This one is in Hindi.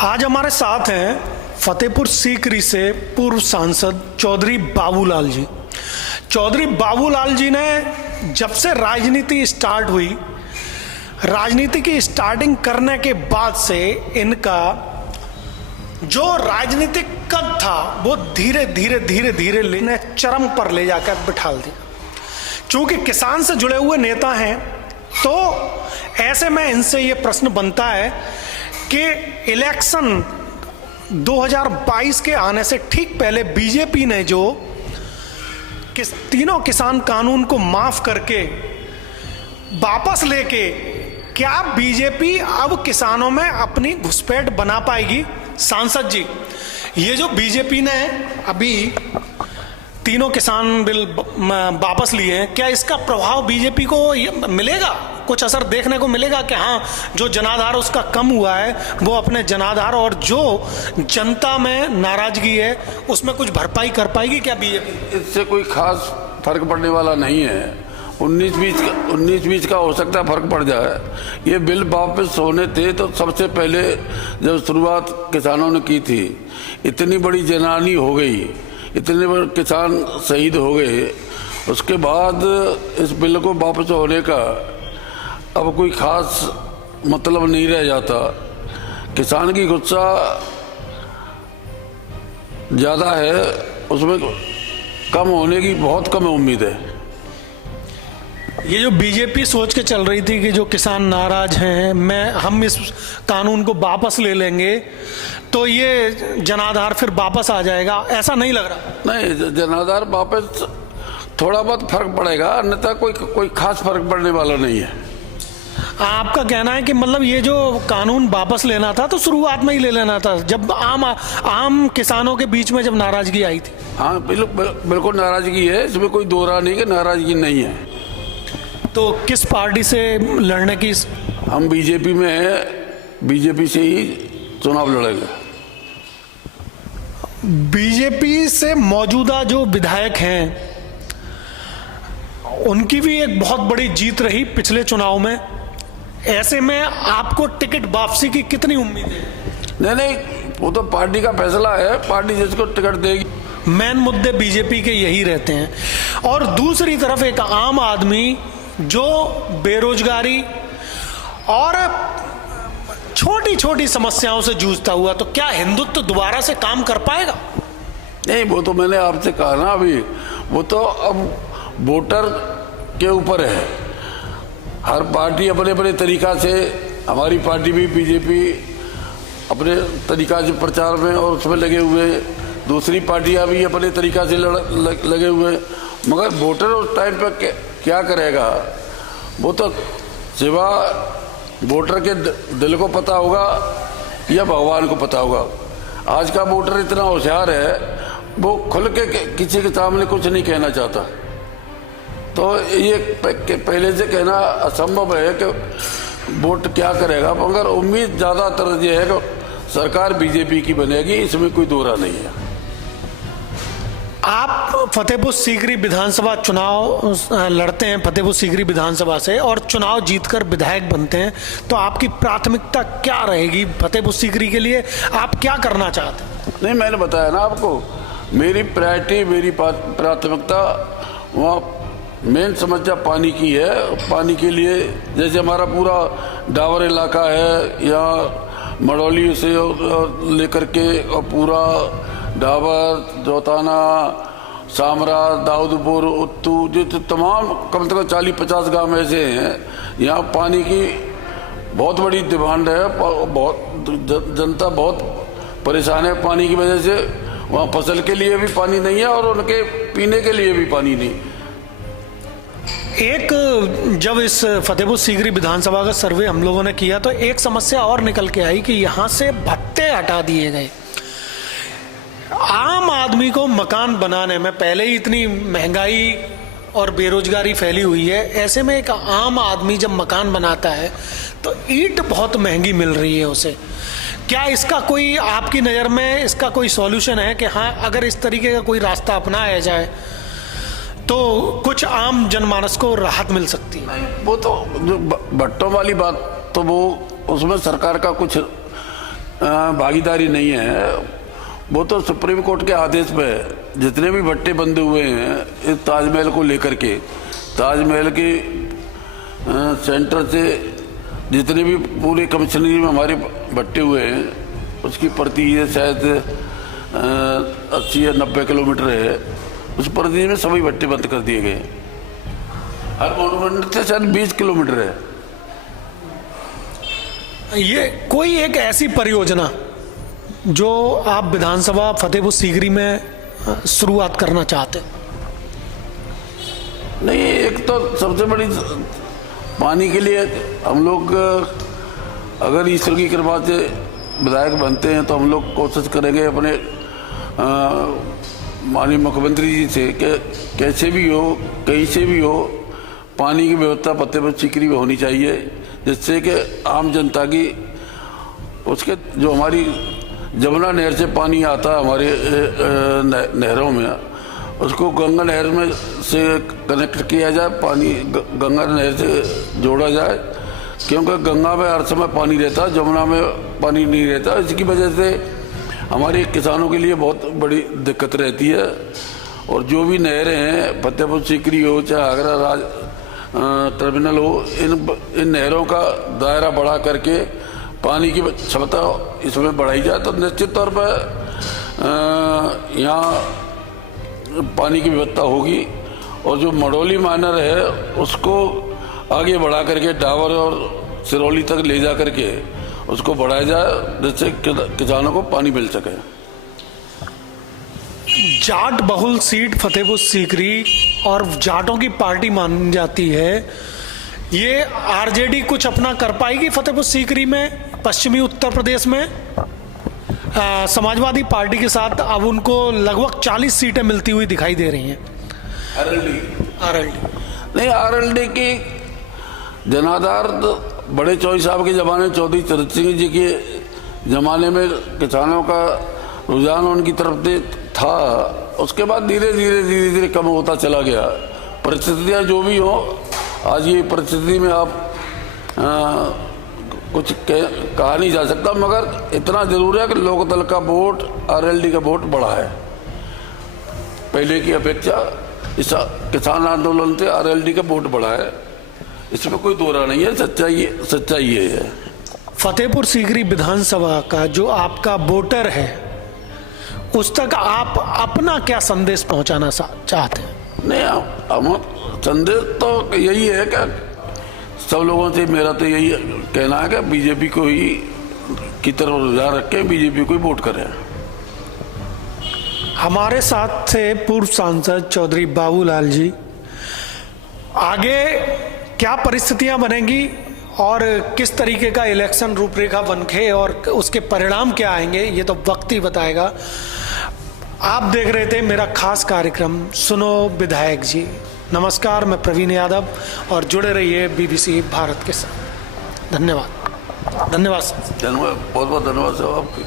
आज हमारे साथ हैं फतेहपुर सीकरी से पूर्व सांसद चौधरी बाबूलाल जी। चौधरी बाबूलाल जी ने जब से राजनीति स्टार्ट हुई, राजनीति की स्टार्टिंग करने के बाद से इनका जो राजनीतिक कद था वो धीरे धीरे लेने चरम पर ले जाकर बिठा दिया। चूंकि किसान से जुड़े हुए नेता हैं तो ऐसे में इनसे ये प्रश्न बनता है कि इलेक्शन 2022 के आने से ठीक पहले बीजेपी ने जो तीनों किसान कानून को माफ करके वापस लेके, क्या बीजेपी अब किसानों में अपनी घुसपैठ बना पाएगी? सांसद जी, ये जो बीजेपी ने अभी तीनों किसान बिल वापस लिए हैं, क्या इसका प्रभाव बीजेपी को मिलेगा? कुछ असर देखने को मिलेगा कि हाँ, जो जनाधार उसका कम हुआ है वो अपने जनाधार और जो जनता में नाराजगी है उसमें कुछ भरपाई कर पाएगी क्या बीजेपी? इससे कोई खास फर्क पड़ने वाला नहीं है। 19-20 का हो सकता है फर्क पड़ जाए। ये बिल वापस होने थे तो सबसे पहले जब शुरुआत किसानों ने की थी, इतनी बड़ी जनहानि हो गई, इतने बड़े किसान शहीद हो गए, उसके बाद इस बिल को वापस होने का अब कोई खास मतलब नहीं रह जाता। किसान की गुस्सा ज़्यादा है, उसमें कम होने की बहुत कम उम्मीद है। ये जो बीजेपी सोच के चल रही थी कि जो किसान नाराज हैं, हम इस कानून को वापस ले लेंगे तो ये जनाधार फिर वापस आ जाएगा, ऐसा नहीं लग रहा? नहीं, जनाधार वापस थोड़ा बहुत फर्क पड़ेगा, अन्यथा कोई खास फर्क पड़ने वाला नहीं है। आपका कहना है कि मतलब ये जो कानून वापस लेना था तो शुरुआत में ही ले लेना था, जब आम किसानों के बीच में जब नाराजगी आई थी? हाँ, बिल्कुल नाराजगी है, इसमें कोई दो राह नहीं कि नाराजगी नहीं है। तो किस पार्टी से लड़ने की? हम बीजेपी में हैं, बीजेपी से ही चुनाव लड़ेंगे। बीजेपी से मौजूदा जो विधायक हैं उनकी भी एक बहुत बड़ी जीत रही पिछले चुनाव में, ऐसे में आपको टिकट वापसी की कितनी उम्मीद है? नहीं, वो तो पार्टी का फैसला है, पार्टी जिसको टिकट देगी। मेन मुद्दे बीजेपी के यही रहते हैं। और दूसरी तरफ एक आम आदमी जो बेरोजगारी और छोटी छोटी समस्याओं से जूझता हुआ, तो क्या हिंदुत्व दोबारा से काम कर पाएगा? नहीं, वो तो मैंने आपसे कहा ना अभी, वो तो अब वोटर के ऊपर है। हर पार्टी अपने अपने तरीका से, हमारी पार्टी भी बीजेपी अपने तरीका से प्रचार में और उसमें लगे हुए, दूसरी पार्टियां भी अपने तरीका से लगे हुए, मगर वोटर उस टाइम पर क्या करेगा वो तो सिवा वोटर के दिल को पता होगा या भगवान को पता होगा। आज का वोटर इतना होशियार है, वो खुल के किसी के सामने कुछ नहीं कहना चाहता। तो ये पहले से कहना असंभव है कि वोट क्या करेगा, मगर उम्मीद ज़्यादातर ये है कि सरकार बीजेपी की बनेगी, इसमें कोई दो राह नहीं है। आप फतेहपुर सीकरी विधानसभा चुनाव लड़ते हैं फतेहपुर सीकरी विधानसभा से और चुनाव जीतकर विधायक बनते हैं, तो आपकी प्राथमिकता क्या रहेगी फतेहपुर सीकरी के लिए? आप क्या करना चाहते हैं? नहीं, मैंने बताया ना आपको, मेरी प्रायोरिटी, मेरी प्राथमिकता वहाँ मेन समस्या पानी की है। पानी के लिए जैसे हमारा पूरा डावर इलाका है, यहाँ मड़ौली से लेकर के और पूरा डाबर, जोताना, सामरा, दाऊदपुर, उत्तू, जो तमाम कम से कम 40-50 गाँव ऐसे हैं, यहाँ पानी की बहुत बड़ी डिमांड है। बहुत जनता बहुत परेशान है पानी की वजह से। वहाँ फसल के लिए भी पानी नहीं है और उनके पीने के लिए भी पानी नहीं। एक जब इस फतेहपुर सीकरी विधानसभा का सर्वे हम लोगों ने किया तो एक समस्या और निकल के आई कि यहाँ से भत्ते हटा दिए गए। आम आदमी को मकान बनाने में पहले ही इतनी महंगाई और बेरोजगारी फैली हुई है, ऐसे में एक आम आदमी जब मकान बनाता है तो ईंट बहुत महंगी मिल रही है उसे। क्या इसका कोई आपकी नज़र में इसका कोई सॉल्यूशन है कि हाँ, अगर इस तरीके का कोई रास्ता अपनाया जाए तो कुछ आम जनमानस को राहत मिल सकती है? वो तो भट्टों वाली बात तो वो उसमें सरकार का कुछ भागीदारी नहीं है, वो तो सुप्रीम कोर्ट के आदेश पे है। जितने भी भट्टे बंधे हुए हैं इस ताजमहल को लेकर के, ताजमहल के सेंटर से जितने भी पूरे कमिश्नरी में हमारे भट्टे हुए हैं उसकी प्रति ये शायद 80 या 90 किलोमीटर है, उस प्रति में सभी भट्टे बंद कर दिए गए। हर मोनूमेंट से शायद 20 किलोमीटर है। ये कोई एक ऐसी परियोजना जो आप विधानसभा फतेहपुर सीकरी में शुरुआत करना चाहते हैं? नहीं, एक तो सबसे बड़ी पानी के लिए हम लोग अगर ईश्वर की कृपा से विधायक बनते हैं तो हम लोग कोशिश करेंगे अपने माननीय मुख्यमंत्री जी से कि कैसे भी हो, कहीं से भी हो, पानी की व्यवस्था फतेहपुर सीकरी में होनी चाहिए, जिससे कि आम जनता की उसके जो हमारी जमुना नहर से पानी आता है हमारे नहरों में, उसको गंगा नहर में से कनेक्ट किया जाए, पानी गंगा नहर से जोड़ा जाए, क्योंकि गंगा में हर समय पानी रहता है, जमुना में पानी नहीं रहता। इसकी वजह से हमारे किसानों के लिए बहुत बड़ी दिक्कत रहती है। और जो भी नहरें हैं, फतेहपुर सीकरी हो चाहे आगरा राज टर्मिनल हो, इन नहरों का दायरा बढ़ा करके पानी की क्षमता इसमें बढ़ाई जाए तो निश्चित तौर पर यहाँ पानी की व्यवस्था होगी। और जो मड़ौली माइनर है उसको आगे बढ़ा करके डावर और सिरौली तक ले जा करके उसको बढ़ाया जाए, जिससे किसानों को पानी मिल सके। जाट बहुल सीट फतेहपुर सीकरी और जाटों की पार्टी मानी जाती है, ये आरजेडी कुछ अपना कर पाएगी फतेहपुर सीकरी में, पश्चिमी उत्तर प्रदेश में? समाजवादी पार्टी के साथ अब उनको लगभग 40 सीटें मिलती हुई दिखाई दे रही हैं। आरएलडी नहीं, आरएलडी की जनाधार तो बड़े चौधरी साहब के ज़माने, चौधरी चरण सिंह जी के ज़माने में किसानों का रुझान उनकी तरफ से था। उसके बाद धीरे धीरे कम होता चला गया। परिस्थितियाँ जो भी हो, आज ये परिस्थिति में आप कुछ कहा नहीं जा सकता, मगर इतना जरूर है कि लोकदल का वोट, आरएलडी का वोट बढ़ा है पहले की अपेक्षा। इस किसान आंदोलन से आरएलडी का वोट बढ़ा है, इसमें कोई दोहरा नहीं है, सच्चाई ये है। फतेहपुर सीकरी विधानसभा का जो आपका वोटर है उस तक आप अपना क्या संदेश पहुंचाना चाहते हैं? नहीं, हम संदेश तो यही है कि सब लोगों से मेरा तो यही कहना है कि बीजेपी को ही की तरफ रुझान रखें, बीजेपी को ही वोट करें। हमारे साथ थे पूर्व सांसद चौधरी बाबूलाल जी। आगे क्या परिस्थितियां बनेंगी और किस तरीके का इलेक्शन रूपरेखा बनके और उसके परिणाम क्या आएंगे, ये तो वक्त ही बताएगा। आप देख रहे थे मेरा खास कार्यक्रम सुनो विधायक जी। नमस्कार, मैं प्रवीण यादव और जुड़े रहिए बीबीसी भारत के साथ। धन्यवाद। बहुत बहुत धन्यवाद साहब आपके।